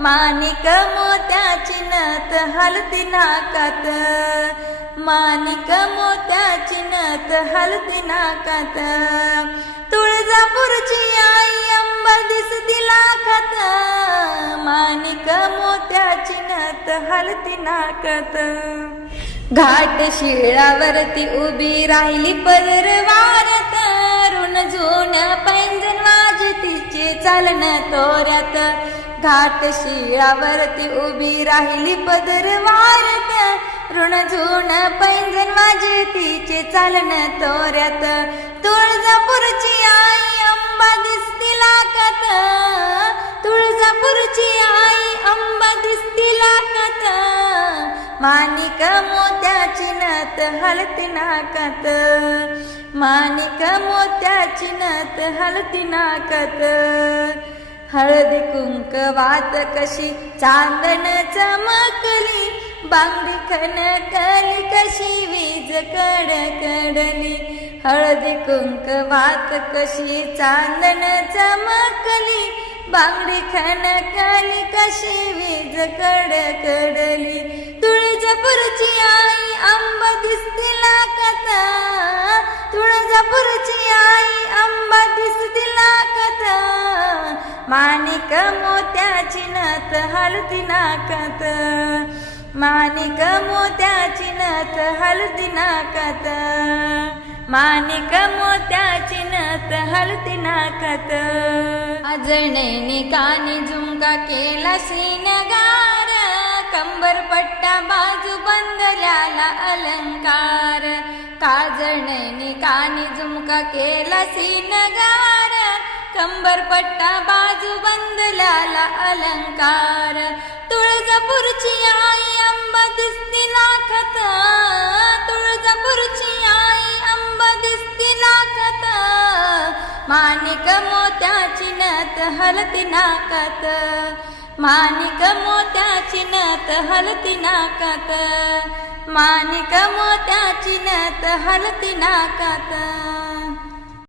मानिक मोत्याची नथ हलती नाकात. मानिक मोत्याची नथ हलती नाकात. तुळजापूरची आई अंब दिसती लाखात. मानिक मोत्याची नथ हलती नाकात. घाट शिळावरती उभी राहिली परवारत ऋण झोन पैंजण वाजतीचे चालन तोऱ्यात. घाट शिळावरती उभी राहिली पदर वारत. ऋण झोन पैंजण तिचे चालन तोऱ्यात. तुळजापूरची आई अंबा दिसती लाकत तुळजापूरची आई अंबा दिसती लाकत मानिक मोत्याची नथ हलती नाकत. मानिक मोत्याची नथ हलती नाकत. हळदी कुंकवात कशी चांदण चमकली बांगडी खनकली कशी वीज कडकडली हळदी कुंकवात कशी चांदण चमकली बांगडी खनकली कशी वीज कडकडली तुळजापूरची आई आंब दिसती कथा तुळजापूरची आई माणिक मोत्याची नथ हलती नाकात. माणिक मोत्याची नथ हलती नाकात. मानिक मोत्याची नथ हलती नाकात. अजणेने कानी झुमका केला सिनगार कंबर पट्टा बाजू बंदल्याला अलंकार. काजळणे कानी झुमका केला सिनगार कंबर पट्टा बाजू बंदल्याला अलंकार. तुळजापूरची आई अंबा दिसती लाखत. तुळजापूरची आई अंबा दिसती लाखत. मानिक मोत्याची नथ हलती नाकात. मानिक मोत्याची नथ हलती नाकात. मानिक मोत्याची नथ हलती नाकात.